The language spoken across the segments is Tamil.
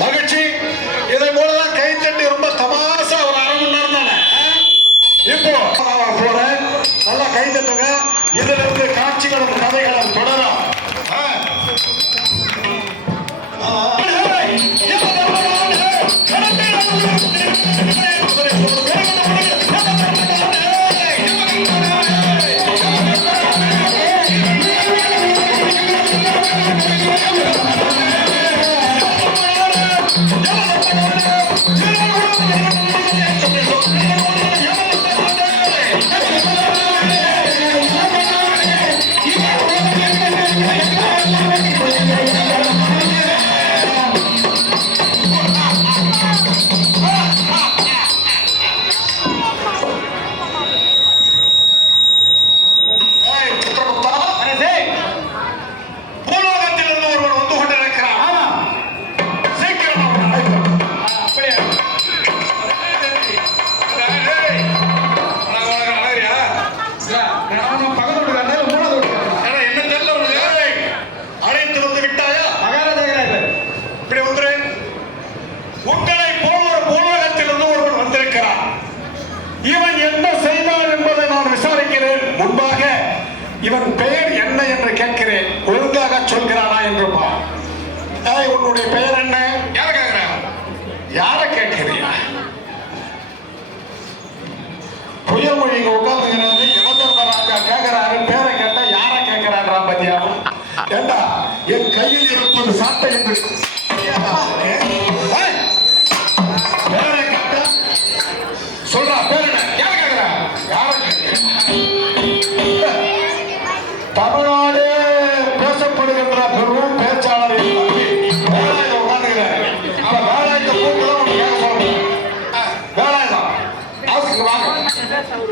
மகிழ்ச்சி. இதை போலதான் கை தட்டி ரொம்ப தமாசா ஒரு அரை மணி நேரம் தானே. இப்போ போறேன், நல்லா கை தட்டுங்க. இதுல இருந்து காட்சிகளும் கதைகளும் தொடரும். இவன் பெயர் என்ன என்று கேட்கிறேன், ஒழுங்காக சொல்கிறானா என்று பார். உன்னுடைய பெயர் என்ன? யார கேட்கிற? யார கேட்கிறியா? புயல் மொழி உட்கார்ந்துங்கிறது யமதர்மராஜா கேட்கிறாரு, பேரை கேட்டா யார கேட்கிறான்றா பத்தியா? ஏண்டா என் கையில் இருப்பது சாட்டை என்று பேரை கேட்டா சொல்றா, பேர் என்ன? யார கேட்கிற? யார கேட்கிற? தமிழ்நாடு பேசப்படுகின்ற பெரும் பேச்சாளர்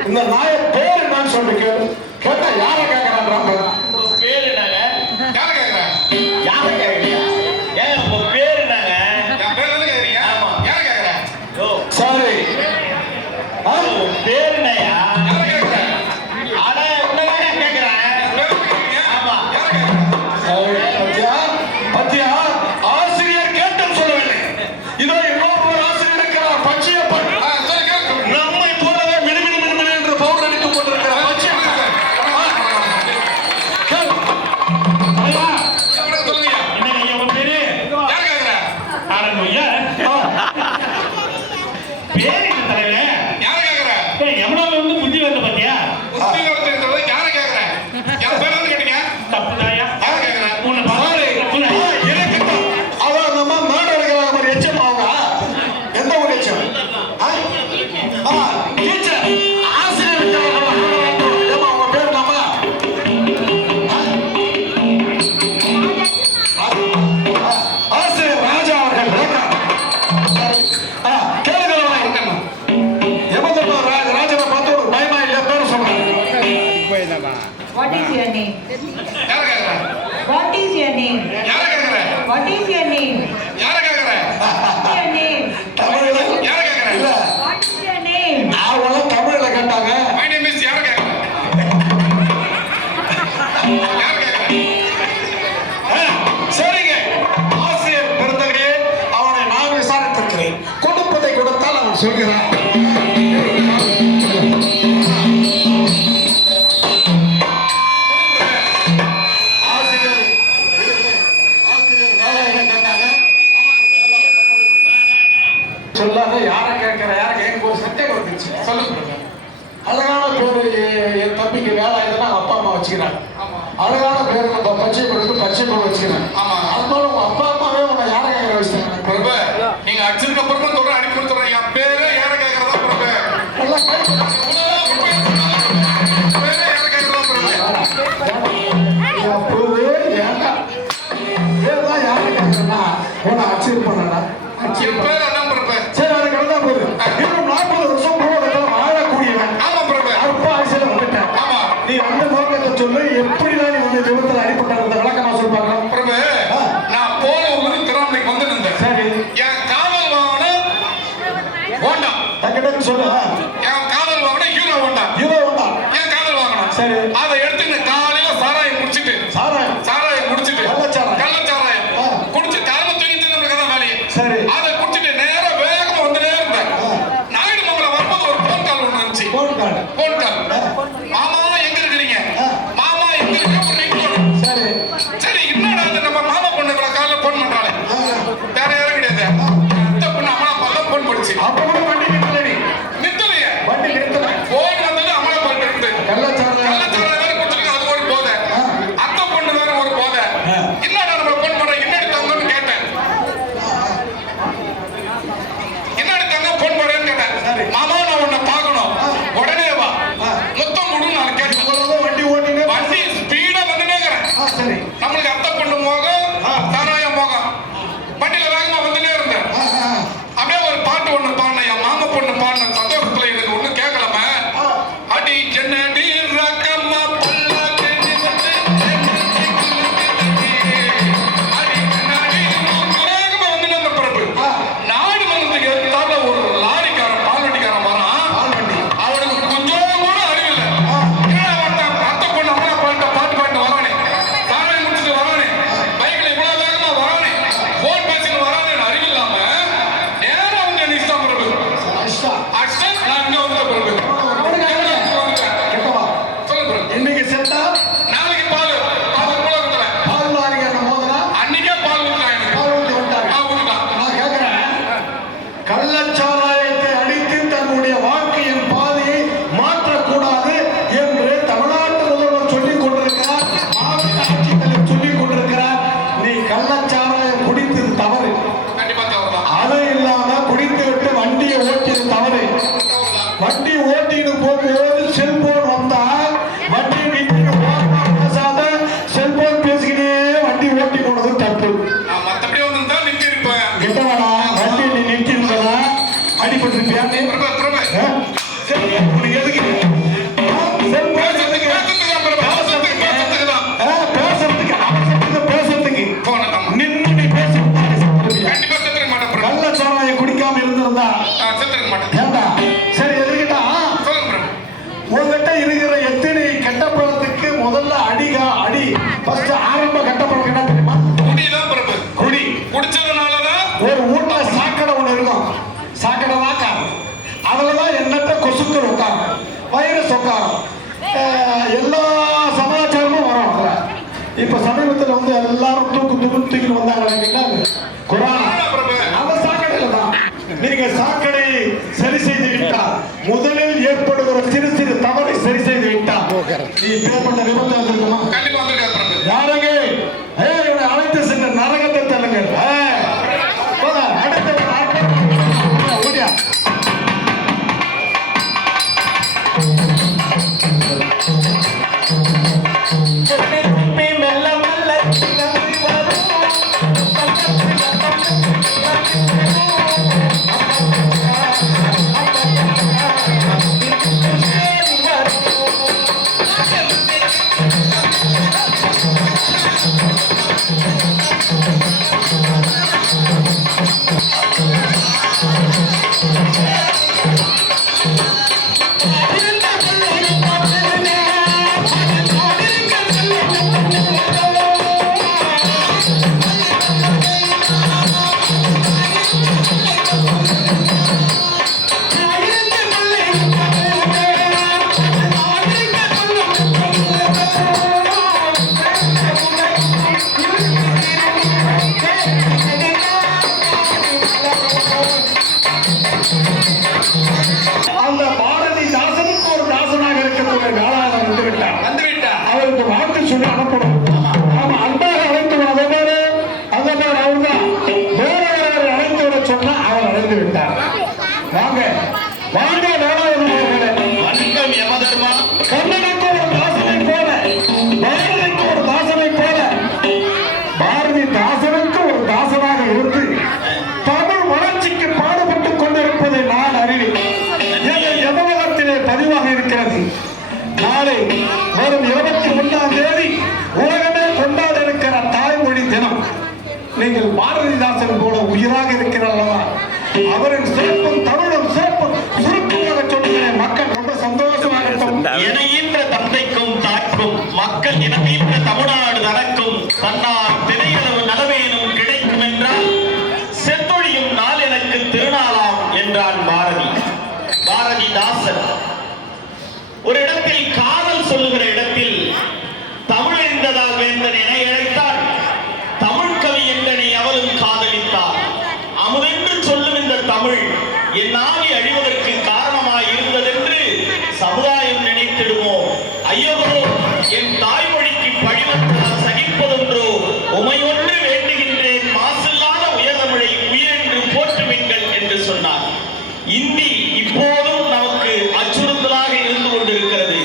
இந்த நாய பேர் என்னன்னு சொல்லி கேட்டா யார கேட்கிறான்? பேர் என்னங்க? யார கேட்கிறேன்? யார கேட்கிறீங்க? ஏன் உங்க பேர் என்னங்க? என் பேர் என்ன கேட்கிறீங்க? ஆமா, யார கேட்கிறேன்? ஓ சரி, பேர் என்னயா? யார கேட்கிறேன்? அட உன்னதானே கேட்கிறேன். ஆமா, யார கேட்கிறேன்? பத்தியா ஆசிரியர் கேட்டும் சொல்லவில்லை. இதோ இன்னொரு ஆசிரியர் இருக்கிறார், பச்சையப்பன். நம்மை போலவே மினுமினு மினுமினு என்று பவுடர் அடித்துக் கொண்டிருக்கிறார் Pachaiyappan. What is your name? What is your name? What is your name? What's your name? தமிழ்ல இல்ல, What is your name? அவங்கள தமிழ்ல கேட்டாங்க. My name is யார கேட்கிறேன்? யார கேட்கிறேன்? சரிங்க, ஆசிரியர் பெருந்தகையே, அவனை நான் விசாரித்திருக்கிறேன். கொடுப்பதை கொடுத்தால் அவன் சொல்கிறான். சொல்லாத யார கேட்கிற யார கேட்க ஒரு சந்தேகம் வந்துச்சு. சொல்லுங்க. அழகான பேரு என் தம்பிக்கு வேலை ஆயுதுன்னா அப்பா அம்மா வச்சுக்கிறாங்க. அழகான பேரு நம்ம பச்சை கொடுத்து பச்சை போட வச்சுக்கிறாங்க. அதனால உங்க அப்பா அம்மாவே உன்னை யார கேட்கிற வச்சுட்டாங்க. நீங்க அடிச்சதுக்கு அப்புறம் தொடர் அடிக்க கொடுத்துறேன். என் பேரு யார கேட்கறதா பொறுப்பு. எல்லாம் கை பேரு யார கேட்கறதா பொறுப்பு. சரி. அதை எடுத்து காலையில சாராயம் குடிச்சிட்டு கள்ளச்சாராயம் குடிச்சு காரண தூங்கிட்டு நம்மளுக்கு தான் வேலையை. சரி. அதை குடிச்சிட்டு நேரா வேகமா வந்துட்டே இருந்தேன். நாயுடுமங்கலம் வரும்போது ஒரு போன் கால் ஒண்ணு வந்துச்சு. Phone call. மாமா எங்க இருக்கிறீங்க? மாமா எங்க இருக்கீங்க? ஒரு ரிங் போன். சரி என்னடா அது நம்ம மாமா பொண்ணு கூட காலைல போன் பண்றாளே. வேற யாரும் கிடையாது. அந்த பொண்ணு அம்மா அப்பா போன் படிச்சு. அப்ப கூட வண்டி நிறுத்தலையே. வண்டி நிறுத்தல. போன் வந்தது அம்மா பண்ணிட்டு இருந்து. கள்ளச்சாராயம் வேற குடிச்சிருக்கு. அது ஒரு போதை. அத்தை பொண்ணு வேற ஒரு போதை. என்னடா நம்ம போன் பண்ற என்னடி தங்கன்னு கேட்டேன். என்னடி தங்க போன் பண்றேன்னு கேட்டேன். மாமா நான் உன்னை பார்க்கணும். உடனே வா. மொத்தம் முழு நான் கேட்டேன். வண்டி ஓட்டினே வண்டி ஸ்பீடா வந்துட்டே இருக்கிறேன். சரி. நம்மளுக்கு அத்தை பொண்ணு மோகம் சாராயம் மோகம். வண்டியில வேகமா வந்துட்டே இருந்தேன். அப்படியே ஒரு பாட்டு ஒண்ணு பாடினேன். என் மாமா பொண்ணு பாடின சந்தோஷத்துல எனக்கு ஒண்ணும் கேட்கலாம. அடி ஜன்னடி ரக்கம்மா பல்லாக்கு நிமிர்ந்து அடி ஜன்னடி வேகமா வந்துட்டு அந்த பிறப்பு நாடு மந்தத்துக்கு எதிர்த்தாப்புல ஒரு லாரிக்காரன் பால் வண்டிக்காரன் வரான். அவனுக்கு கொஞ்சம் கூட அறிவில்லை. அத்தை பொண்ணு அம்மா பாட்டு பாட்டு வரானே, சாராயம் முடிச்சுட்டு வரானே, பைக்ல இவ்வளவு வேகமா வரானே, போன் பேசிட்டு வரானே அறிவில்லாம நேரம் அவங்க நிஷ்டா பிறப்பு அக்ஷன் நான் இங்க வந்த பிறப்பு இன்னைக்கு செத்தா நாளைக்கு பால் கூட ஊத்துறேன். பால் லாரிக்காரன் மோதனா அன்னைக்கே பால் ஊத்துறான் எனக்கு. பால் ஊத்தி விட்டாங்க. ஊத்துட்டான். நான் கேட்கிறேன், கள்ளச்சாராயத்தை அடித்து தன்னுடைய வாழ்க்கையின் பாதையை மாற்றக்கூடாது என்று தமிழ்நாட்டு முதல்வர் சொல்லிக் கொண்டிருக்கிறார். மாவட்ட ஆட்சித்தலைவர் சொல்லிக் கொண்டிருக்கிறார். நீ கள்ளச்சாராயம் குடித்தது தவறு. கண்டிப்பா தவறுதான். அது இல்லாம குடித்து விட்டு வண்டியை ஓட்டியது தவறு. வண்டி ஓட்டிட்டு போகும்போது செல்போன் வந்தால் வண்டி நிறுத்திட்டு ஓரமா பேசாத செல்போன் பேசிக்கிட்டே வண்டி ஓட்டி போனது தப்பு. நான் மத்தபடி வந்திருந்தா நிறுத்தி இருப்பேன். கிட்டவாடா வண்டி நீ நிறுத்தி இருந்ததா அடிபட்டு பிரபு உனக்கு எதுக்கு செல்போன் எதுக்கு? பேசுறதுக்கு அவசரத்துக்கு பேசுறதுக்கு நின்று நீ பேசி கண்டிப்பா செத்துக்க மாட்டேன் பிரபு. கள்ளச்சாராயம் குடிக்காம இருந்திருந்தா செத்துக்க மாட்டேன். ஏண்டா சரி எதுக்கிட்டா சொல்லுங்க பிரபு. உங்ககிட்ட இருக்கிற எத்தனை கெட்ட பழத்துக்கு முதல்ல அடி ஃபர்ஸ்ட் ஆரம்ப கெட்ட பழம் என்ன தெரியுமா? குடிதான் பிரபு. குடி. குடிச்சதுனாலதான் ஒரு வீட்டுல சாக்கடை ஒண்ணு இருக்கும். சாக்கடை தான் காரணம். அதுலதான் எண்ணற்ற கொசுக்கள் உட்காரும், வைரஸ் உட்காரும், எல்லா சமாச்சாரமும் வரும். அதுல இப்ப சமீபத்தில் வந்து எல்லாரும் தூக்கிட்டு வந்தாங்க. கொரோனா நம்ம சாக்கடையில தான். நீங்க சாக்கடை சரி செய்து விட்டால், முதலில் ஏற்படுகிற சிறு சிறு தவறை சரி செய்து விட்டால் நீ பேர்பட்ட விபத்து வந்திருக்குமா? கண்டிப்பா வந்திருக்காது பிரபு. யாருங்க இவனை அழைத்து சென்ற நரகத்தை தள்ளுங்கள். அடுத்த ஓடியா அந்த பாரதிதாசனுக்கு ஒரு தாசனாக இருக்கக்கூடிய வேளாளர் வந்துவிட்டார். அவருக்கு வாழ்த்து சொல்லி அனுப்பணும். ஆமா, அன்பாக அழைத்து அதே மாதிரி அவர்தான் வேறொருவரை அழைத்து விட சொன்னா அவர் அழைத்து விட்டார். வாங்க வாங்க வணக்கம் யமதர்மா. கண்ணனுக்கு ஒரு தாசனை போல, பாரதிக்கு ஒரு தாசனை போல, பாரதிதாசனுக்கு ஒரு தாசனாக இருந்து தமிழ் வளர்ச்சிக்கு பாடுபட்டுக் கொண்டிருப்பதை நான் அறிவேன். எதவகத்திலே பதிவாக இருக்கிறது. நாளை வரும் 21ஆம் தேதி உலகமே கொண்டாட இருக்கிற தாய்மொழி தினம். நீங்கள் பாரதிதாசன் போல உயிராக இருக்கிறல்லவா? அவரின் சிறப்பும் தமிழும் சிறப்பும் சுருக்கமாக சொல்லுகிறேன். மக்கள் ரொம்ப சந்தோஷமாக என ஈன்ற தந்தைக்கும் காக்கும் மக்கள் இனமீட்ட தமிழ்நாடு தனக்கும் தன்னால் திணையளவு நலவேனும் கிடைக்கும் என்றால் செத்தொழியும் நாள் எனக்கு திருநாளாம் என்றான் பாரதிதாசன். ஒரு இடத்தில் காதல் சொல்லுகிற இடத்தில் தமிழ் அறிந்ததால் வேந்தன் என இழைத்தாள், தமிழ் கவி என்றனை அவளும் காதலித்தாள். அமுதென்று சொல்லும் இந்த தமிழ் என் ஆவி அழிவதற்கு காரணமாய் இருந்ததென்று சமுதாயம் நினைத்திடுமோ? ஐயோ, என் தாய்மொழிக்கு பழிவந்தால் சகிப்பதொன்றோ? உமையொன்று வேண்டுகின்றேன், மாசில்லாத உயர்தமிழை உயிரென்று போற்றுவீங்கள் என்று சொன்னார். இந்தி இப்போதும் நமக்கு அச்சுறுத்தலாக இருந்து கொண்டிருக்கிறது.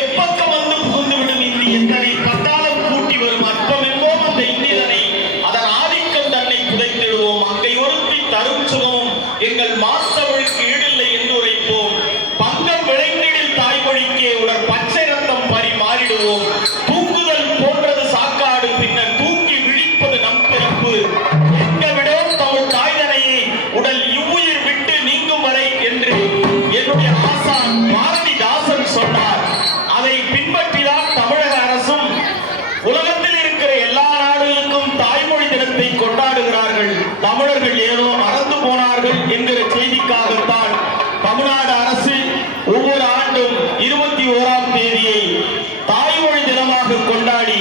எப்பக்கம் வந்து புகுந்துவிடும் இந்தி எத்தனை பட்டாளம் கூட்டி வரும் அற்பம் என்போம் அந்த இந்தியனை, அதன் ஆதிக்கம் தன்னை புதைத்திடுவோம். அங்கை ஒருத்தி தரும் சுகமும் எங்கள் மாத்தமிழுக்கு ஈடில்லை என்று உரைப்போம். பங்கம் விளைந்திடில் தாய்மொழிக்கே உடல் பச்சை ரத்தம் பரிமாறிடுவோம். தூங்குதல் போன்றது சாக்காடு, பின்னர் தூங்கி விழிப்பது நம் பிறப்பு. எங்க விடவும் தமிழ் தாய்தனையை உடல் இவ்வுயிர் விட்டு நீங்கும் வரை என்று என்னுடைய ஆசான் பாரதிதாசன் சொன்னார். அதை பின்பற்றிதான் தமிழக அரசும் உலகத்தில் இருக்கிற எல்லா நாடுகளுக்கும் தாய்மொழி தினத்தை கொண்டாடுகிறார்கள். தமிழர்கள் ஏதோ மறந்து போனார்கள் என்கிற செய்திக்காகத்தான் தமிழ்நாடு அரசு ஒவ்வொரு ஆண்டும் 21ஆம் தேதியை தாய்மொழி தினமாக கொண்டாடி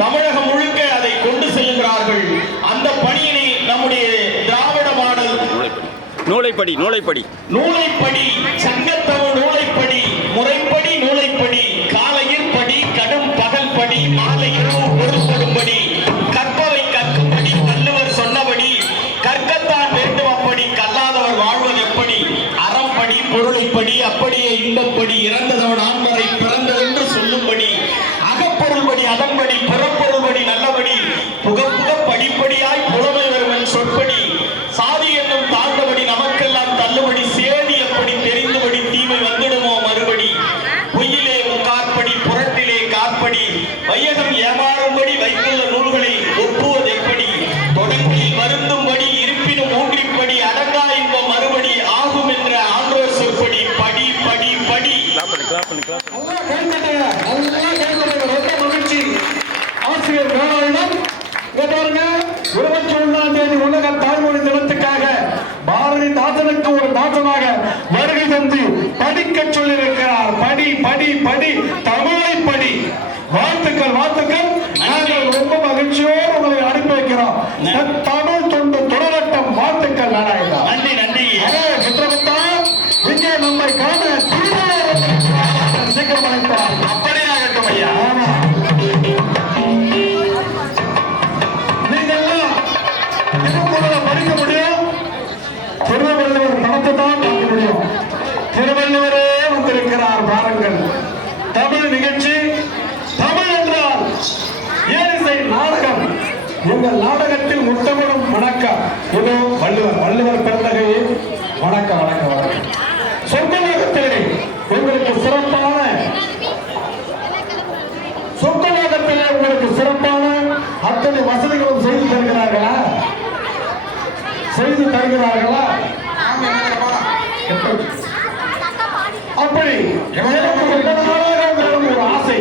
தமிழகம் முழுக்க அதை கொண்டு செல்கிறார்கள். அந்த பணியினை நம்முடைய திராவிட மாடல் நூலைப்படி சங்கத்தமிழ் நூலைப்படி முறைப்படி நூலைப்படி காலையில் படி கடும் பகல் படி மாலை இரவு பொருள்படும்படி கற்பவை கற்கும்படி வள்ளுவர் சொன்னபடி கற்கத்தான் வேண்டும் அப்படி கல்லாதவர் வாழ்வது எப்படி அறம்படி பொருளைப்படி அப்படியே இன்பப்படி இறந்ததவன் ஆண்மறை பிறந்ததென்று சொல்லும்படி அகப்பொருள்படி அதன்படி புறப்பொருள்படி நல்லபடி புகப்புக படிப்படியாய் புலமை வருவன் சொற்படி சாதி என்னும் தாழ்ந்தபடி நமக்கெல்லாம் தள்ளுபடி சேதி எப்படி தெரிந்தபடி தீமை வந்துடுமோ மறுபடி பொய்யிலே முக்காற்படி புறத்திலே காற்படி வையகம் ஏமாறும்படி வைத்துள்ள நூல்களை ஒப்புவது எப்படி தொடங்கி வருந்தும்படி இருப்பினும் ஊன்றிப்படி அடங்கா இன்பம் மறுபடி ஆகும் என்ற ஆன்றோர் சொற்படி படி படி படி. நல்லா கேட்கட்டுங்க, நல்லா கேட்கட்டுங்க. ரொம்ப மகிழ்ச்சி. ஆசிரியர் வேளாளரிடம் இங்க பாருங்க, 21ஆம் தேதி உலக தாய்மொழி தினத்துக்காக பாரதிதாசனுக்கு ஒரு தாசனாக வருகை தந்து படிக்க சொல்லியிருக்கிறார். படி படி படி தமிழை படி. வாழ்த்துக்கள் வாழ்த்துக்கள். நாங்கள் ரொம்ப மகிழ்ச்சியோடு உங்களை அனுப்பி வைக்கிறோம். தமிழ் தொண்டு தொடரட்டும். வாழ்த்துக்கள். நாராயணா. நன்றி நன்றி. சுற்றமுத்தா இங்கே நம்மை காண சீக்கிரம் அழைத்தார். அப்படியே ஆகட்டும் ஐயா. ஆமா, நீங்கெல்லாம் திருக்குறளை படிக்க முடியும். திருவள்ளுவர் படத்தை தான் பார்க்க முடியும். திருவள்ளுவரே வந்திருக்கிறார் பாருங்கள். தமிழ் நிகழ்ச்சி, தமிழ் என்றால் ஏனிசை நாடகம். உங்கள் நாடகத்தில் முத்தமிடும் வணக்கம். இது வள்ளுவர் பிறந்தகையே வணக்கம் வணக்கம் வணக்கம். சொர்க்கலோகத்திலே உங்களுக்கு சிறப்பான அத்தனை வசதிகளும் செய்து தருகிறார்களா? அப்படி ஒரு ஆசை.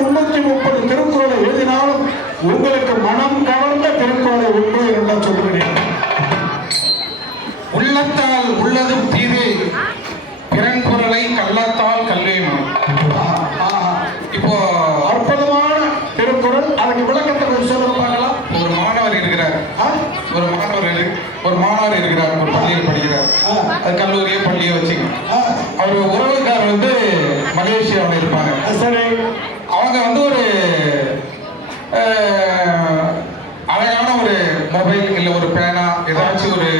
1330 திருக்குறளை எழுதினாலும் உங்களுக்கு மனம் கவர்ந்த திருக்குறளை ஒன்று இரண்டா சொல்லுகிறேன். உள்ளத்தால் உள்ளதும் தீது, பிறன்பொருளை கள்ளத்தால் கல்வி. இப்போ அற்புதமான திருக்குறள். அதுக்கு விளக்கத்தை சொல்ல பார்க்கலாம். ஒரு மாணவர் இருக்கிறார், ஒரு பள்ளியில் படிக்கிறார். அது கல்லூரியை பள்ளியை வச்சுங்க. அவர் உறவுக்காரர் வந்து மலேசியாவில் இருப்பாங்க. சரி, அவங்க வந்து ஒரு அழகான ஒரு மொபைல் இல்லை ஒரு பேனா ஏதாச்சும் ஒரு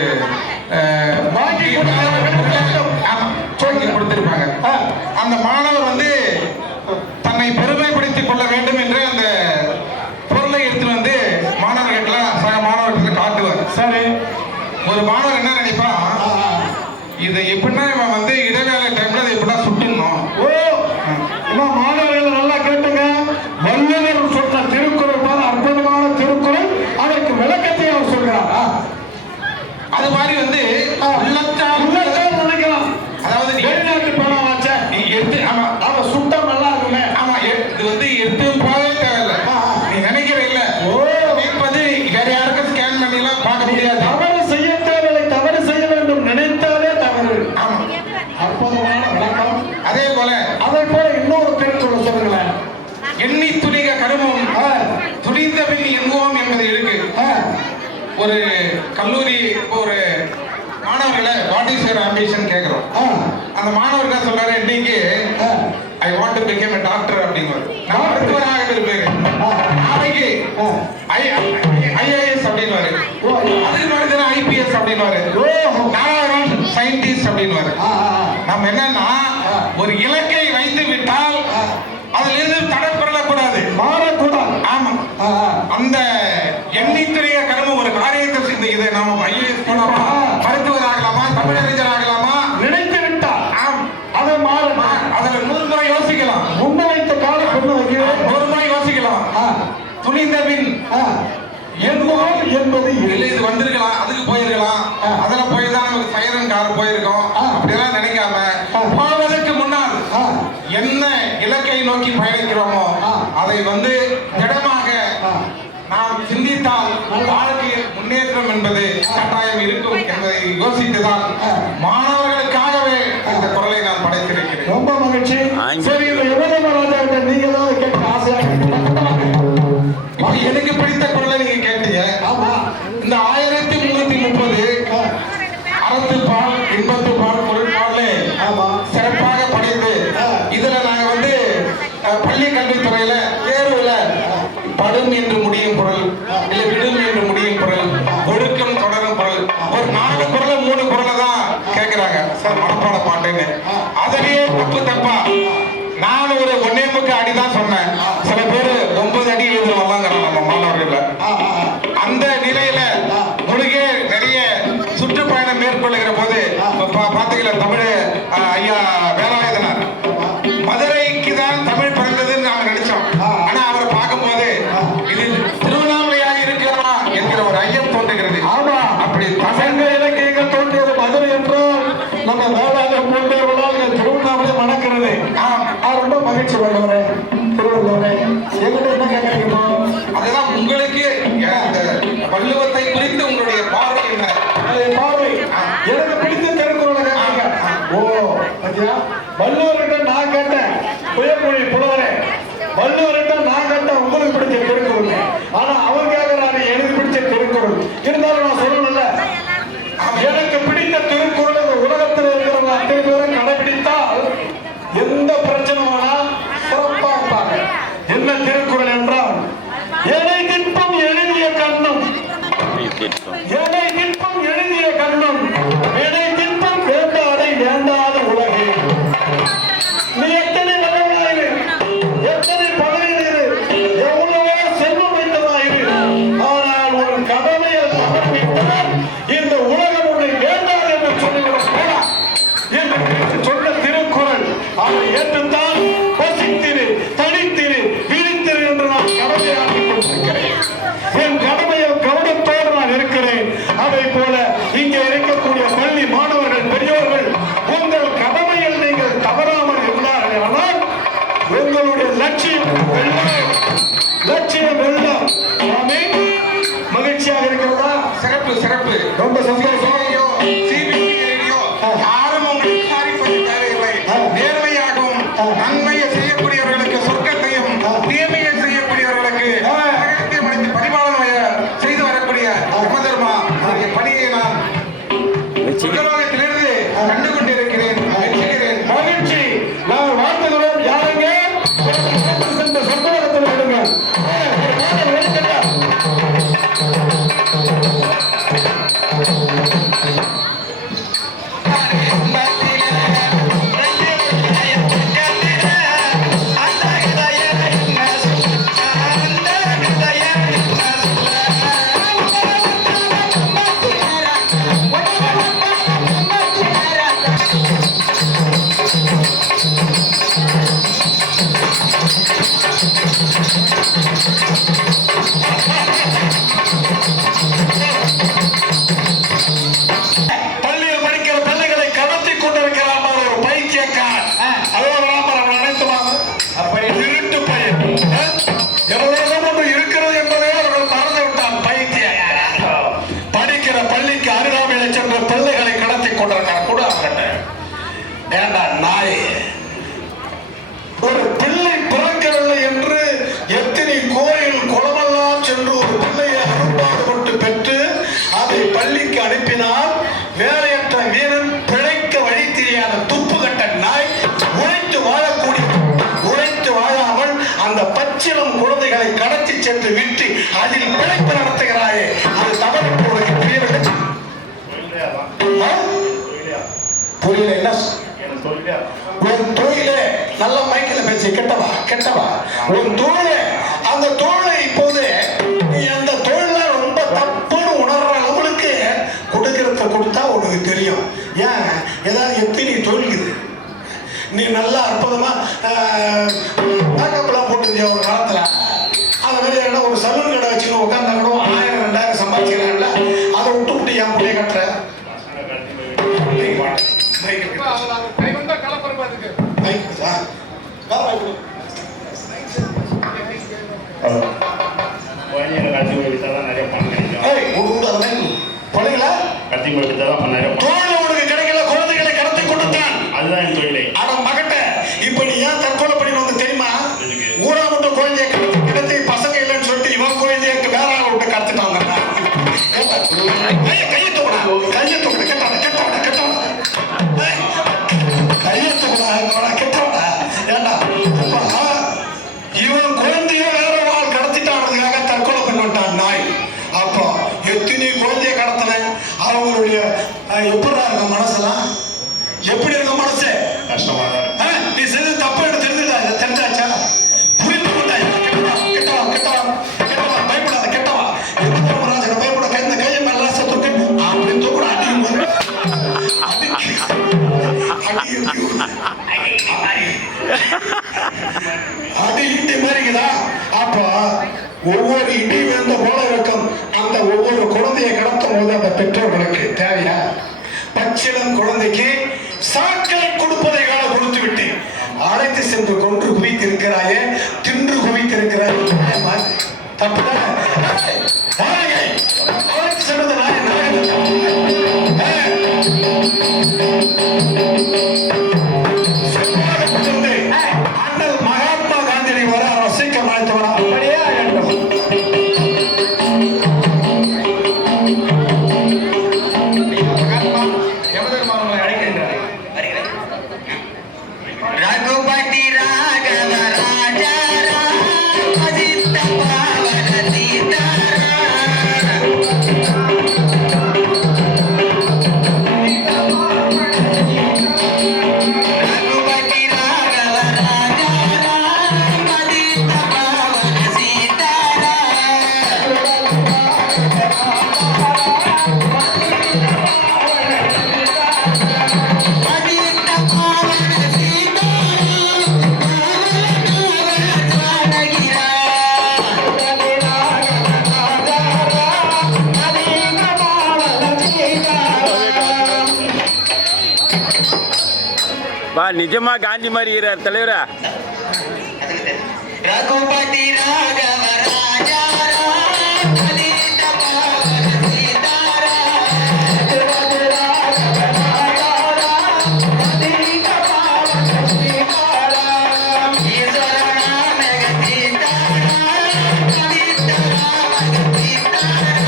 வாங்கி கொடுத்திருப்பாங்க. அந்த மாணவர் வந்து தன்னை பெருமைப்படுத்திக் கொள்ள வேண்டும் என்று அந்த பொருளை எடுத்து வந்து மாணவர்கிட்ட சக மாணவர்கிட்ட காட்டுவார். சரி, ஒரு மாணவர் என்ன நினைப்பான், இதை எப்படின்னா இவன் வந்து இடைவேளை டைம்ல இதை எப்படின்னா சுட்டுணும். மாணவர்கள் நல்லா கேட்டுங்க. வள்ளுவர் சொன்ன திருக்குறள் போல அற்புதமான திருக்குறள். அதற்கு விளக்கத்தை அவர் சொல்கிறாரா? அது மாதிரி வந்து உள்ளத்தால் நினைக்கலாம். அதாவது வெளிநாட்டு பணம் வச்ச நீ எடுத்து அவன் சுட்ட எடுத்தும் போகவே தேவையில்லை. நீ நினைக்கிற இல்ல நினைப்பது வேற யாருக்கும் ஸ்கேன் பண்ணி எல்லாம் பார்க்க முடியாது. தவறு செய்ய தேவையில்லை, தவறு செய்ய வேண்டும் நினைத்தாலே தவறு. ஆமா, அற்புதமான விளக்கம். அதே போல இன்னொரு திருக்குறள் சொல்லுங்களேன். எண்ணி துணிக கருமம் துணிந்த பின் எங்குவோம் என்பது இருக்கு. ஒரு கல்லூரி ஒரு மாணவர்களை வாட் இஸ் யுவர் ஆம்பிஷன் கேட்கிறோம். அந்த மாணவர் என்ன சொல்றாரு, இன்னைக்கு I want to become a doctor அப்படிங்குவாரு. நான் மருத்துவராக விரும்புகிறேன். நாளைக்கு ஐஏஎஸ் அப்படின்வாரு. அதுக்கு மேலே ஐபிஎஸ் அப்படின்வாரு. நாலாவது சயின்டிஸ்ட் அப்படின்வாரு. நம்ம என்னன்னா ஒரு இலக்கை வைத்து விட்டால் அதுல இருந்து தடை பெறக்கூடாது, மாறக்கூடாது. ஆமா, அந்த எண்ணித்துறைய கருமம் ஒரு காரியத்தை செய்து இதை நாம ஐஏஎஸ் போலாமா, மருத்துவர் ஆகலாமா, தமிழறிஞர் ஆகலாமா நினைத்து விட்டால் அதை மாறமா அதுல 100 முறை யோசிக்கலாம். முன்ன வைத்த கால கொண்டு வைக்கிறேன் 100 முறை யோசிக்கலாம். துணிந்த பின் எங்குவோம் என்பது இல்லை. இது வந்திருக்கலாம், அதுக்கு போயிருக்கலாம், அதுல போய் தான் நமக்கு சைரன் கார் போயிருக்கோம். அப்படியெல்லாம் நினைக்காம போவதற்கு முன்னால் என்ன இலக்கை நோக்கி பயணிக்கிறோமோ அதை திடமாக நாம் சிந்தித்தால் வாழ்க்கையில் முன்னேற்றம் என்பது கட்டாயம் இருக்கும் என்பதை யோசித்துதான் மாணவர்களுக்காகவே இந்த குரலை நான் படைத்திருக்கிறேன். ரொம்ப மகிழ்ச்சி. சரி, இந்த யுவதமராஜா கிட்ட நீங்க தான் கேட்க ஆசையாக எனக்கு பிடித்த குரலை நீங்க கேட்டீங்க. இந்த 1330 அறத்துப்பால் இன்பத்துப்பால் பொருட்பாலே சிறப்பாக படித்து இதுல நாங்க பள்ளி கல்வித்துறையில தேர்வுல படும் என்று முடியும் குரல், இல்ல விடும் என்று முடியும் குரல், ஒழுக்கம் தொடரும் குரல், ஒரு 4 குரலை 3 குரலை தான் கேட்கிறாங்க சார் மனப்பாட பாட்டுன்னு. அதுலயே தப்பா நான் ஒரு 1.25 அடி தான் சொன்னேன். சில பேர் 9 அடி எழுதுவாங்க நம்ம மாணவர்கள். அந்த நிலையில முழுகே நிறைய சுற்றுப்பயணம் மேற்கொள்ளுகிற போது பாத்தீங்களா தமிழ் ஐயா வேலாயுதனார் மதுரைக்கு தான் தமிழ் பிறந்ததுன்னு நாம நினைச்சோம். ஆனா அவரை பார்க்கும் போது இது திருவண்ணாமலையாக இருக்கிறா என்கிற ஒரு ஐயம் தோன்றுகிறது. ஆமா, அப்படி சங்க இலக்கியங்கள் தோன்றியது மதுரை என்றால் நம்ம வேளாண் போன்றவர்களால் திருவண்ணாமலை மணக்கிறது. ரொம்ப மகிழ்ச்சி பண்ணவரே திருவள்ளுவரே. எங்கிட்ட என்ன கேட்கறீங்க? அதுதான் உங்களுக்கு அந்த வள்ளுவத்தை குறித்து உங்களுடைய பார்வை என்ன? பார்வை எனக்கு பிடித்த திருக்குறளை கேட்க. ஓ பத்தியா, வள்ளுவர்கிட்ட நான் கேட்டேன் புயமொழி புலவரே, வள்ளுவர்கிட்ட நான் கேட்டேன் உங்களுக்கு பிடிச்ச திருக்குறள். ஆனா அவர் கேட்கிறாரு எனக்கு பிடிச்ச திருக்குறள். இருந்தாலும் நான் சொல்லணும்ல, எனக்கு பிடித்த திருக்குறள் இந்த உலகத்தில் இருக்கிறவங்க அத்தனை பேரை கடைபிடித்தால் எந்த பிரச்சனை வேணா சிறப்பா இருப்பாங்க. என்ன திருக்குறள் என்றால், ஏழை திட்பம் எழுதிய கண்ணும், ஏழை திட்பம் எழுதிய கண்ணும், ஏழை திட்பம் வேண்டாதை வேண்டாத உலகே. நீ எத்தனை நல்லவாயிரு, எத்தனை பதவியிரு, எவ்வளவோ செல்வம் வைத்ததாயிரு, ஆனால் ஒரு கடமையை தவறிவிட்டால் இந்த உலகம் உன்னை வேண்டாது என்று சொல்லிவிடப் போடா என்று சொன்ன திருக்குறள். அதை ஏற்றுத்தான் பசித்திரு, தனித்திரு, விழித்திரு என்று நான் கடமையாக்கிக் கொண்டிருக்கிறேன். என் கடமையை கவனத்தோடு நான் இருக்கிறேன். அதை போல இங்கே இருக்கக்கூடிய பள்ளி மாணவர்கள் பெரியோர்கள் உங்கள் கடமையில் நீங்கள் தவறாமல் இருந்தார்கள் ஆனால் உங்களுடைய லட்சியம் வெல்லும், லட்சியம் வெல்லும். மகிழ்ச்சியாக இருக்கிறதா? சிறப்பு சிறப்பு, ரொம்ப சந்தோஷம். யாரும் உங்களை விசாரிப்பது தேவையில்லை. நேர்மையாகவும் நன்மையை செய்யக்கூடியவர்களுக்கு சொர்க்கத்தையும், தீமையை செய்யக்கூடியவர்களுக்கு பரிபாலனை செய்து வரக்கூடிய யமதர்மா பணியை நான் சுகலோகத்திலிருந்து கண்டு கொண்டிருக்கிறேன். வெற்றிகிறேன். மகிழ்ச்சி. நான் வாழ்த்துகிறோம். யாருங்க சென்ற சொர்க்கத்தில் விடுங்க. உழைப்பினால் வேலையற்ற வீரன், பிழைக்க வழி தெரியாத துப்பு கட்ட நாய், உழைத்து வாழாமல் அந்த பச்சிலம் குழந்தைகளை கடத்தி சென்று விட்டு அதில் பிழைப்பு நடத்துகிறாயே, அது தவறு உனக்கு புரியவில்லை? புரியல? என்ன உன் தொழிலே நல்ல மைக்கில் பேசி கெட்டவா உன் தொழிலே, அந்த தொழிலை இப்போது அந்த தொழில ரொம்ப தப்புன்னு உணர்ற அளவுக்கு கொடுக்கறத கொடுத்தா உனக்கு தெரியும். ஏன் ஏதாவது எத்தனை தொழில் நீ நல்லா அற்புதமா மேக்கப்லாம் போட்டுருந்தியா ஒரு காலத்துல, அது மாதிரி என்ன ஒரு சலூன் கடை வச்சுன்னு உட்காந்தா கூட 1000 2000 சம்பாதிக்கிறாங்கல்ல, அதை விட்டு என் பிள்ளைய கட்டுற கிடைக்கல. குழந்தைகளை கடத்தி கொடுத்தான், அதுதான் என் தொழிலை. ஆனா மகட்ட இப்ப நீ ஏன் தற்கொலை பண்ணி வந்து தெரியுமா? ஊரா மட்டும் குழந்தைய கடத்தி பசங்க இல்லைன்னு சொல்லிட்டு இவன் குழந்தைய வேற ஆளை விட்டு கடத்திட்டாங்க. கையை தூக்கடா ஏண்டா இவன் குழந்தைய வேற ஆள் கடத்திட்டான்றதுக்காக தற்கொலை பண்ணிட்டான் நாய். அப்போ எத்தனை குழந்தைய கடத்தின அவங்களுடைய எப்படி இருக்க மனசெல்லாம், எப்படி இருக்க மனசு கஷ்டமா? நீ செய்த தப்பு எனக்கு தெரிஞ்சாச்சா? புரிந்து கொண்டாய்? கெட்டவா பயப்படாத, கெட்டவா ராஜனை பயப்பட கையை மேல தொட்டு அப்படின்னு தூக்கூட அடிக்கும் போது அடி இண்டி மாதிரிக்குதா? அப்போ ஒவ்வொரு இடி விழுந்த போல இருக்கும். அந்த ஒவ்வொரு குழந்தையை கடத்தும் போது அந்த பெற்றோர்களுக்கு தேவையா? பச்சிலம் குழந்தைக்கு சாக்களை கொடுப்பதை கால கொடுத்து விட்டு அழைத்து சென்று கொன்று குவித்திருக்கிறாயே, தின்று குவித்திருக்கிறாய். தப்புதானே? அழைத்து சென்றது அண்ணல் மகாத்மா காந்தியை வர ரசிக்க அழைத்து வர அப்படியே ரகுபதி ராகவ ராஜா ராஜித்த பாவன சீதாரா ரகுபதி ராகவ ராஜா ராஜித்த பாவன சீதாரா நிஜமா காந்தி மாதிரி இருக்கிறார் தலைவரா. ரகுபதி ராகவ ராஜா ராஜித்த பாவன சீதாரா ராஜித்த பாவன சீதாரா ஈஸ்வர நாம சீதாரா ராஜித்த பாவன சீதாரா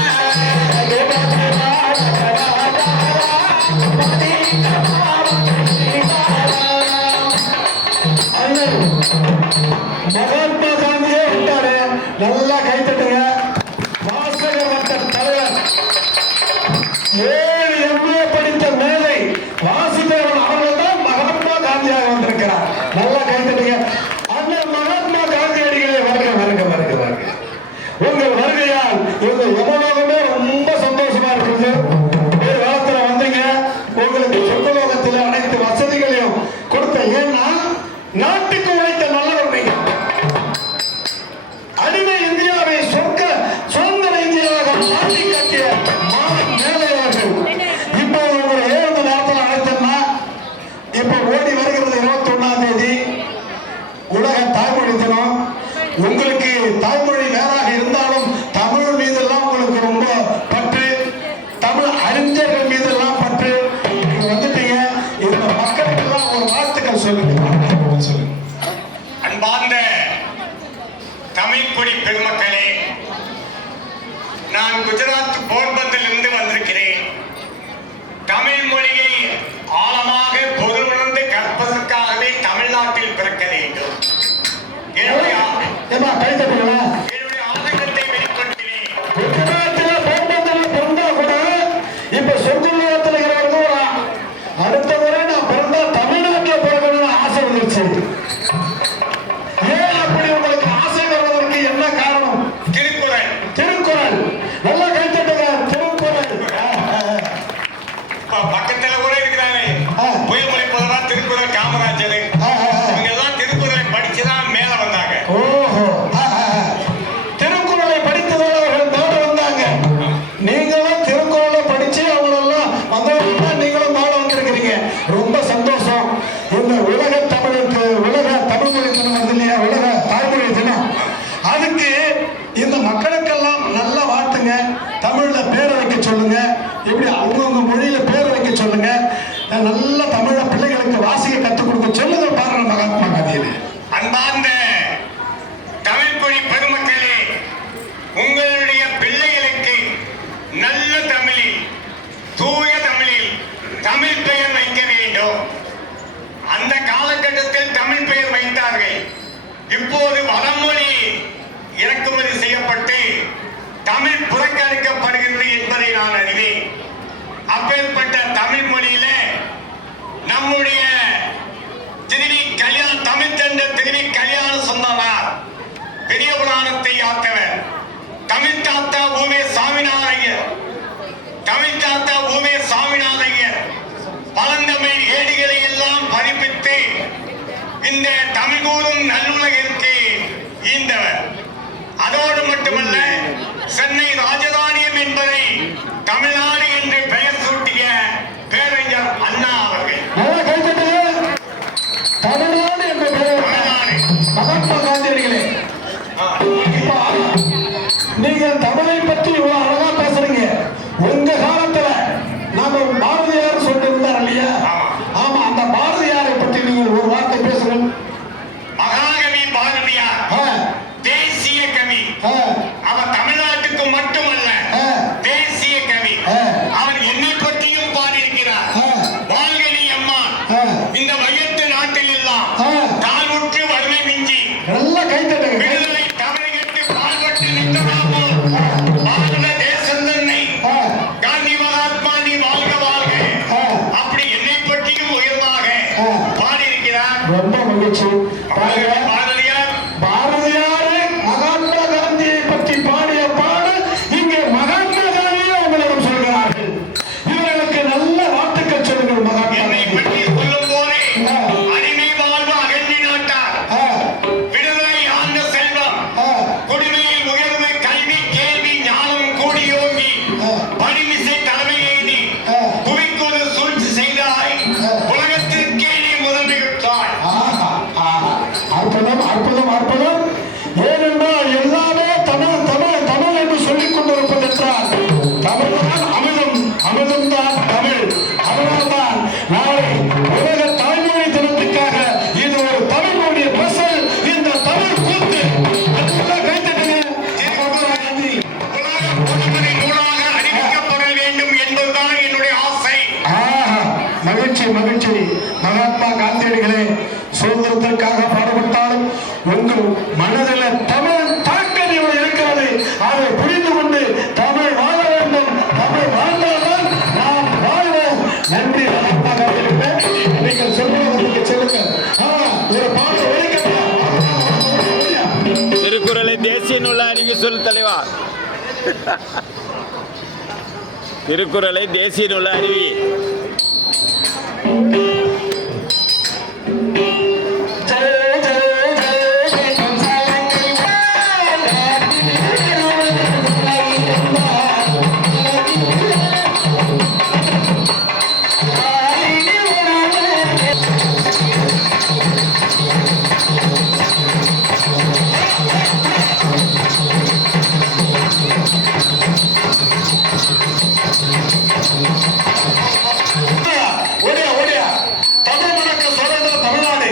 மகாத்மா காந்தியே விட்டாரு. நல்லா கைத்தட்டுங்க. வாசகர் வட்ட தலைவர், 7 MA படித்த மேலை வாசுதேவன் அவர்கள் தான் மகாத்மா காந்தியாக வந்திருக்கிறார். நல்லா கைத்தட்டுங்க. அண்ணன் மகாத்மா காந்தியடிகளே வருக வருக வருக வருக. உங்கள் வருகையால் இந்த யமலோகமே ரொம்ப சந்தோஷமா இருக்குது. ஒரு காலத்துல வந்தீங்க, உங்களுக்கு சொர்க்கலோகத்தில் அனைத்து வசதிகளையும் கொடுத்த. ஏன்னா நாட்டுக்கு உழைத்த நல்லவர் நீங்க. அடிமை இந்தியாவை சுதந்திர இந்தியாவாக மாற்றி காட்டிய மேலையார்கள். இப்போ ஒரு 7 நேரத்தில் அழைத்தோம்னா, இப்போ ஓடி வருகிறது 21ஆம் தேதி உலக தாய்மொழி தினம். உங்களுக்கு தாய்மொழி வேறாக இருந்தாலும் தமிழ் மீதெல்லாம் உங்களுக்கு ரொம்ப பற்று, தமிழ் அறிஞர்கள் மீதெல்லாம் பற்று. நீங்க வந்துட்டீங்க. இந்த மக்களுக்கெல்லாம் ஒரு வாழ்த்துக்கள் சொல்லுங்க. அன்பார்ந்த தமிழ்குடி பெருமக்களே, நான் குஜராத் போர்பந்திலிருந்து வந்திருக்கிறேன். தமிழ் மொழியை ஆழமாக பொருள் உணர்ந்து கற்பதற்காகவே தமிழ்நாட்டில் பிறக்க வேண்டும். என்னுடைய ஏமா கைத்தட்டுங்களா? என்னுடைய ஆதங்கத்தை வெளிப்படுத்தினேன். குஜராத்தில போர்பந்தர்ல பிறந்தா கூட இப்ப சொர்க்கலோகத்துல இருக்கிறவங்க அடுத்த முறை நான் பிறந்தா தமிழ்நாட்டில் பிறக்கணும்னு ஆசை வந்துருச்சு. ஏன் அப்படி உங்களுக்கு ஆசை வருவதற்கு என்ன காரணம்? திருக்குறள் திருக்குறள். நல்லா கைத்தட்டுங்க. திருக்குறள் பக்கத்துல கூட இருக்கிறாங்க. புயமொழி புலவர் திருக்குறள் காமராஜர் இவங்க எல்லாம் திருக்குறளை படிச்சுதான் மேல வந்தாங்க. ஓஹோ. திருக்குறளை படித்ததால் அவர்கள் நாடு வந்தாங்க. நீங்களும் திருக்குறளை படிச்சு அவங்களெல்லாம் வந்தவங்க நீங்களும் நாடு வந்திருக்கிறீங்க. ரொம்ப சந்தோஷம். இந்த உலக தமிழுக்கு உலக தமிழ்மொழி தினம் வந்து இல்லையா, உலக தாய்மொழி தினம், அதுக்கு இந்த மக்களுக்கெல்லாம் நல்லா வாழ்த்துங்க. தமிழ்ல பேரை வைக்க சொல்லுங்க. இப்படி அவங்கவுங்க மொழியில பேரை வைக்க சொல்லுங்க. நல்ல தமிழ பிள்ளைகளுக்கு வாசிக்க கற்றுக் கொடுக்க சொல்லுங்க. பாருங்க மகாத்மா காந்தியடி. அன்பார்ந்த தமிழ் மொழி பெருமக்களே, உங்களுடைய பிள்ளைகளுக்கு நல்ல தமிழில் தூய தமிழில் தமிழ் பெயர் வைக்க வேண்டும். அந்த காலகட்டத்தில் தமிழ் பெயர் வைத்தார்கள். இப்போது வடமொழி இறக்குமதி செய்யப்பட்டு தமிழ் புறக்கணிக்கப்படுகிறது என்பதை நான் அறிவேன். அப்பேற்பட்ட தமிழ் மொழியில நம்முடைய திருவி கல்யாண தமிழ் தந்த திருவி கல்யாண சொந்தனார் பெரிய புராணத்தை ஆத்தவர் தமிழ் தாத்தா பூமே சாமிநாதையர், தமிழ் தாத்தா பூமே சாமிநாதையர் பழந்தமிழ் ஏடுகளை எல்லாம் பதிப்பித்து இந்த தமிழ் கூறும் நல்லுலகிற்கு ஈந்தவர். அதோடு மட்டுமல்ல, சென்னை ராஜதானியம் என்பதை தமிழ்நாடு என்று பெயர் சூட்டிய பேரறிஞர் அண்ணா அவர்கள். நல்லா கைத்தட்டுங்க. தமிழ்நாடு என்ற பெயர் மகாத்மா காந்தியடிகளே. இப்ப நீங்கள் தமிழை பற்றி இவ்வளவு அழகா பேசுறீங்க. உங்க காலத்துல நாம பாரதியார் சொல்லிட்டு இருந்தார் இல்லையா? ஆமா, அந்த பாரதியாரை பற்றி நீங்கள் ஒரு வார்த்தை பேசுங்கள். மகாகவி பாரதியார் தேசிய கவி. அவர் தமிழ்நாட்டுக்கு மட்டுமல்ல, தேசிய கவி. அவர் என்னை பற்றியும் பாடியிருக்கிறார். வாழ்கனி அம்மா இந்த வையத்து நாட்டில் எல்லாம் கால் உற்று வறுமை மிஞ்சி நல்லா கைத்தட்டுங்க. விடுதலை தமிழகத்து பால்பட்டு நிற்கிறாமோ பாரத தேசம் தன்னை காந்தி மகாத்மா நீ வாழ்க வாழ்க அப்படி என்னை பற்றியும் உயர்வாக பாடியிருக்கிறார். ரொம்ப மகிழ்ச்சி. பாரதியார் பாரதியாரே மகாத்மா காந்தியை பற்றி பாடிய பாடல் இங்கே மகாத்மா காந்தியே உங்களிடம் சொல்கிறார்கள். இவர்களுக்கு நல்ல வார்த்தைகள் சொல்லுங்கள். மகாத்மா என்னை பற்றி சொல்லும் போதே அடிமை வாழ்வு அகற்றி நாட்டார், விடுதலை ஆண்ட செல்வம், குடிமையில் உயர்வு, கல்வி, கேள்வி, ஞானம் கூடியோங்கி பணிமிசை தலைமை எய்தி புவிக்கொரு சூழ்ச்சி செய்தாய், உலகத்திற்கே நீ முதன்மை விட்டாய். அற்புதம், அற்புதம், அற்புதம். ஏனென்றால் எல்லாமே தமிழ் தமிழ் தமிழ் என்று சொல்லிக் கொண்டிருப்பது என்றால் தமிழ்தான் அமிர்தம், அமிர்தம் தான் தமிழ். அதனால்தான் நாளை உலக தாய்மொழி தினத்துக்காக இது ஒரு தமிழ்மொழிய பசல், இந்த தமிழ் கூத்து. அதெல்லாம் கைத்தட்டுங்க. உலக பொதுமறை நூலாக அறிவிக்கப்பட வேண்டும் என்பதுதான் என்னுடைய ஆசை. மகிழ்ச்சி, மகிழ்ச்சி. மகாத்மா காந்தியடிகளே சுதந்திரத்திற்காக பாடுபட்டாலும் உங்கள் மனதில் தமிழ் தாக்கம் இருக்கிறது. அதை புரிந்து கொண்டு தமிழ் வாழ வேண்டும். தமிழ் வாழ்ந்தால்தான் நாம் வாழ்வோம். நன்றி மகாத்மா காந்தியடிகளே. நீங்கள் சொல்லுவதற்கு செல்லுங்க. ஒரு பாட்டு ஒழிக்கலாம். திருக்குறளை தேசிய நூலா அறிவி சொல் தலைவா. திருக்குறளை தேசிய நூலா அறிவி. ஓடியா ஓடியா. தமிழ் மணக்க சுதந்திர தமிழ்நாடு.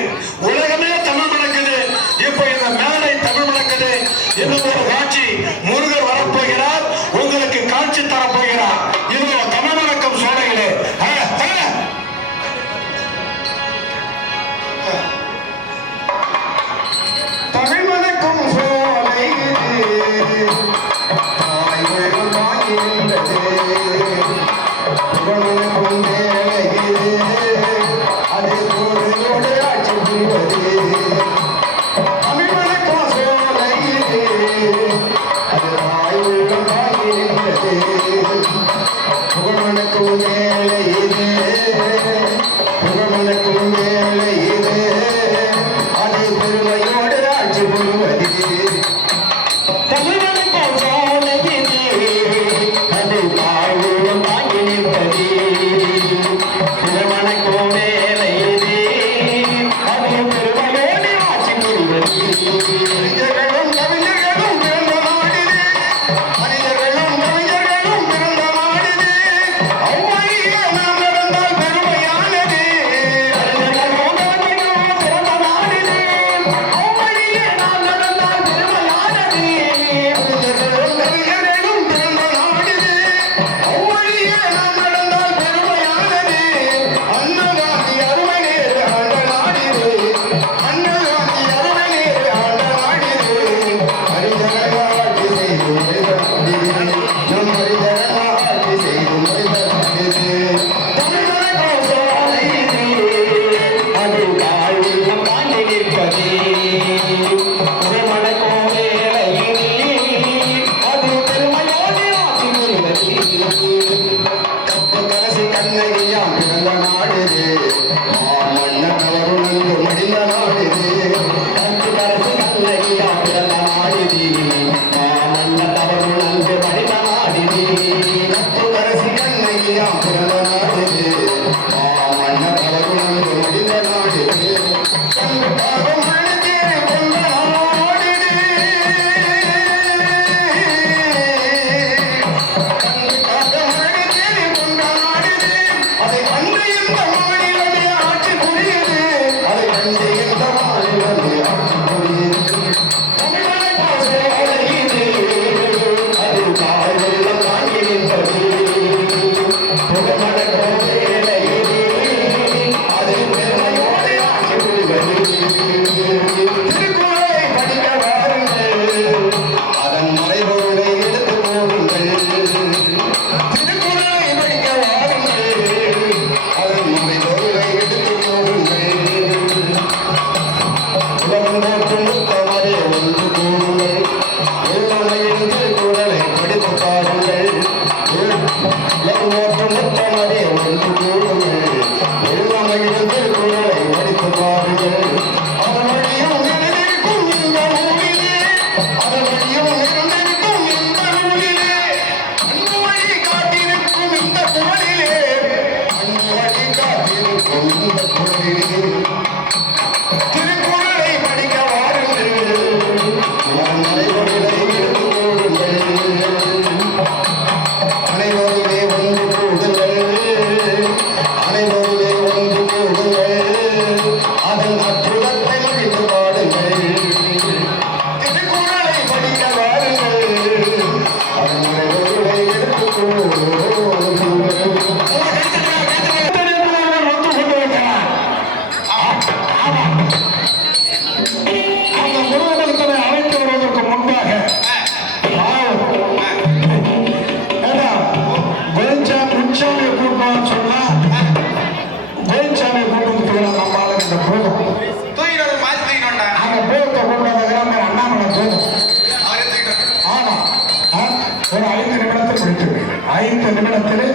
இந்த நிமிடத்தில்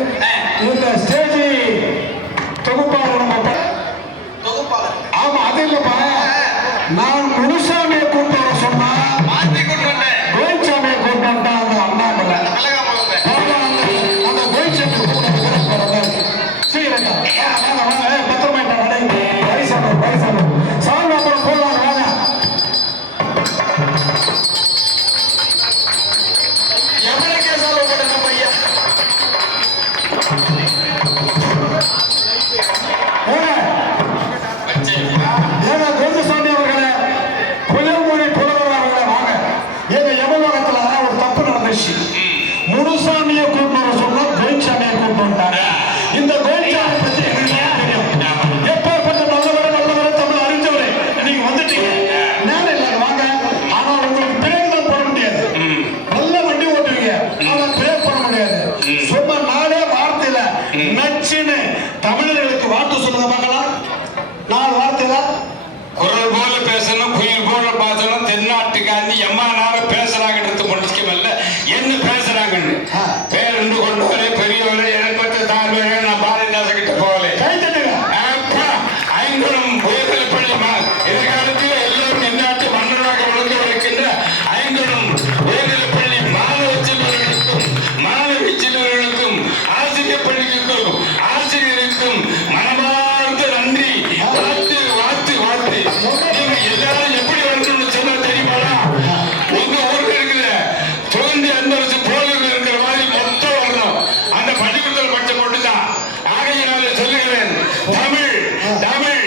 இந்த ஸ்டேஜ் தொகுப்பாளர் ஆமா அது இல்லப்பா நான் முனுசாமியை கூட்டு வர சொன்னா கோயிச்சாமியை கூட்டு வந்தா அந்த அண்ணாமலை அந்த கோயிச்சாமி சீரட்டா பத்திரமாயிட்டா வயசான சாமி அப்புறம் போடலாம் வாங்க எவனுக்கே சால்வ் பண்ணுங்க பையன் ஏங்க கோவிந்தசாமி அவர்களே புயல்மொழி புலவர் அவர்களே வாங்க எங்க யமலோகத்துல ஒரு தப்பு நடந்துச்சு முனுசாமியை கூட்டு வர சொன்னா கோயிச்சாமியை கூட்டு வந்துட்டாங்க இந்த கோயிச்சாமி பத்தி எங்களுக்கு தெரியும் எப்பேற்பட்ட நல்லவரை தமிழ் அறிஞ்சவரே நீங்க வந்துட்டீங்க நேரம் இல்லை வாங்க ஆனா உங்களுக்கு பிரேக் தான் போட முடியாது நல்ல வண்டி ஓட்டுவீங்க ஆனா பிரேக் பண்ண முடியாது சும்மா நாளே வார்த்தையில நச்சுன்னு தமிழர்களுக்கு வார்த்தை சொல்லுங்க பார்க்கலாம் 4 வார்த்தையில குரல் போல பேசணும் குயில் போல பேசணும் தென்னாட்டுக்காண்டி எம்மா நாள் பேசுறாங்கன்றது முடிச்சுக்கல என்ன பேசுறாங்கன்னு பேர் இருந்து கொண்டு வர பெரியவரை எனக்கு வந்து தாழ்வு நான் பாரதிதாசன் கிட்ட போகல கை தட்டுங்க ஐங்குளம் உயர்தல் பள்ளி எதிர்காலத்தில் எல்லோரும் தென்னாட்டு மன்னராக வளர்ந்து வருகின்ற ஐங்குளம் உயர்தல் பள்ளி மாணவ செல்வர்களுக்கும் மாணவி செல்வர்களுக்கும் ஆசிரியர் பள்ளிகளுக்கும் ஆசிரியருக்கும் மனமார்ந்த நன்றி வாழ்த்து வாழ்த்து வாழ்த்து நீங்க எல்லாரும் எப்படி வரணும்னு சொன்னா தெரியுமாடா உங்க ஊர்ல இருக்கிற சுதந்தி அன்பரசு போலூர்ல இருக்கிற மாதிரி மொத்தம் வரணும் அந்த பள்ளிக்கூடத்தில் படிச்ச மட்டும்தான் ஆகையினால சொல்லுகிறேன் தமிழ் தமிழ்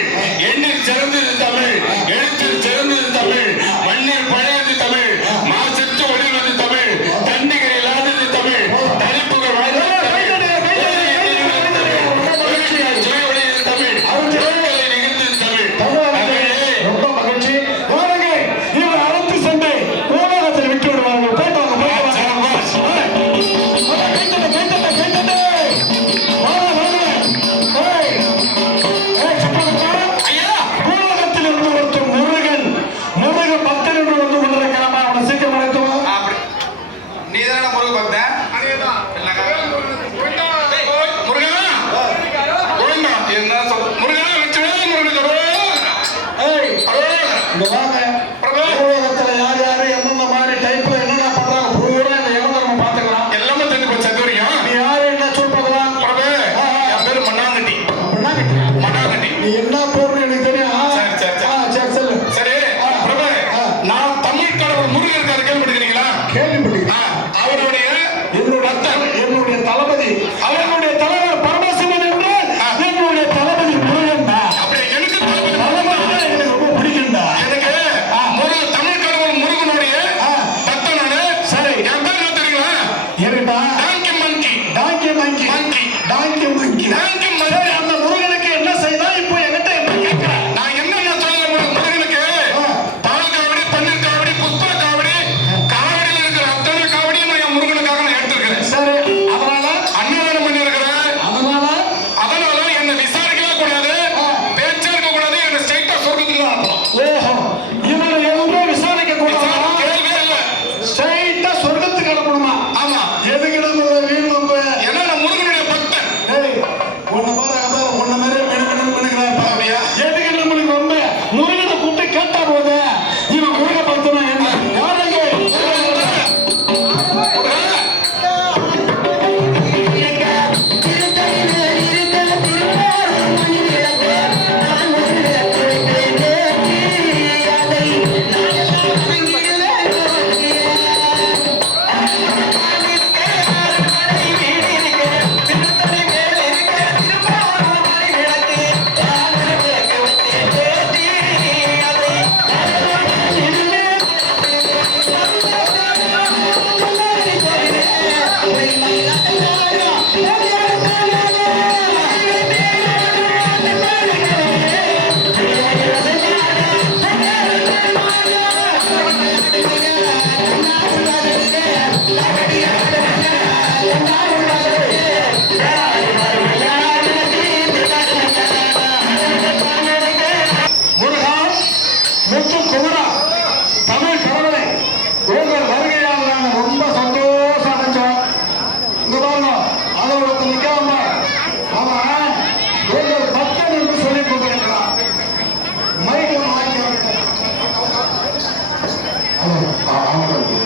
எண்ணில் சிறந்தது தமிழ் எழுத்தில் சிறந்தது தமிழ் மண்ணில் பழையது தமிழ் மாசற்று ஒளிர்வது தமிழ் தண்டிகர் இல்லாதது தமிழ் தனிப்புகள் வாழ்ந்தது தமிழ் தமிழ் நிகழ்ந்தது தமிழ் ரொம்ப மகிழ்ச்சி வாருங்க இவர் அழைத்து சென்று உலகத்தில் விட்டு விடுவார்கள் போயிட்டு உலகத்தில் இருந்து ஒருத்தர் முருகன் பக்தர் என்று வந்து கொண்டிருக்கிறாமா அவனை சீக்கிரம் அழைத்துவா நீ தானே முருக பக்தன் இங்க வாங்க உலகத்துல யார் யாரு எந்தெந்த மாதிரி டைப்ல என்னென்ன பண்றாங்க பூரா இந்த எவங்க நம்ம பாத்துக்கலாம் எல்லாமே தெரிஞ்சு போச்சு அது வரைக்கும் நீ யாரு என்ன சொல்றதுலாம் என் பேரு மண்ணாங்கட்டி மண்ணாங்கட்டி நீ என்ன போறன்னு எனக்கு தெரியும் சரி சொல்லு சரி பிரபு நான் தமிழ் கடவுள் முருகன் இருக்காரு கேள்விப்பட்டிருக்கீங்களா கேள்விப்பட்டிருக்கேன் அவருடைய என்னுடைய தளபதி அவருடைய தலைவர் பரமசிவன் என்றால் என்னுடைய தளபதி முருகன் தான் அப்படி எனக்கு தளபதி எனக்கு ரொம்ப பிடிக்கும்டா எனக்கு தமிழ் கடவுள் முருகனுடைய பக்தனான சரி என் பேர் என்ன தெரியுங்களா ஏறிட்டா டாங்கி மங்கி சரி, அந்த முருகனுக்கு என்ன செய்தா இப்போ என்கிட்ட என்ன கேட்கிற நான் என்ன சொல்ல முருகனுக்கு பால் காவடி பன்னீர் காவடி புஷ்ப காவடி காவடியில் இருக்கிற அத்தனை காவடியும் நான் என் முருகனுக்காக நான் எடுத்திருக்கிறேன் சரி அதனால அன்னதானம் பண்ணியிருக்கிறேன் அதனால என்னை விசாரிக்கவே கூடாது பேச்சே இருக்க கூடாது என்னை ஸ்ட்ரைட்டா சொர்க்கத்துக்கு தான் அனுப்பணும் ஓஹோ இவனை எதுவுமே விசாரிக்க கூடாது கேள்வியே இல்லை ஸ்ட்ரைட்டா சொர்க்கத்துக்கு அனுப்பணுமா ஆமா எதுக்கு நம்ம வீண் நம்ம ஏன்னா நான் முருகனுடைய பக்தன் ஏய் உன்னை பாரு உன்னை மாதிரி மெனுக்கிறான் அப்படியா எதுக்கு நம்மளுக்கு ரொம்ப முருகனை கூப்பிட்டு கேட்டா போது இவன் முருக பக்தனா என்ன யாருங்க ஆமாம்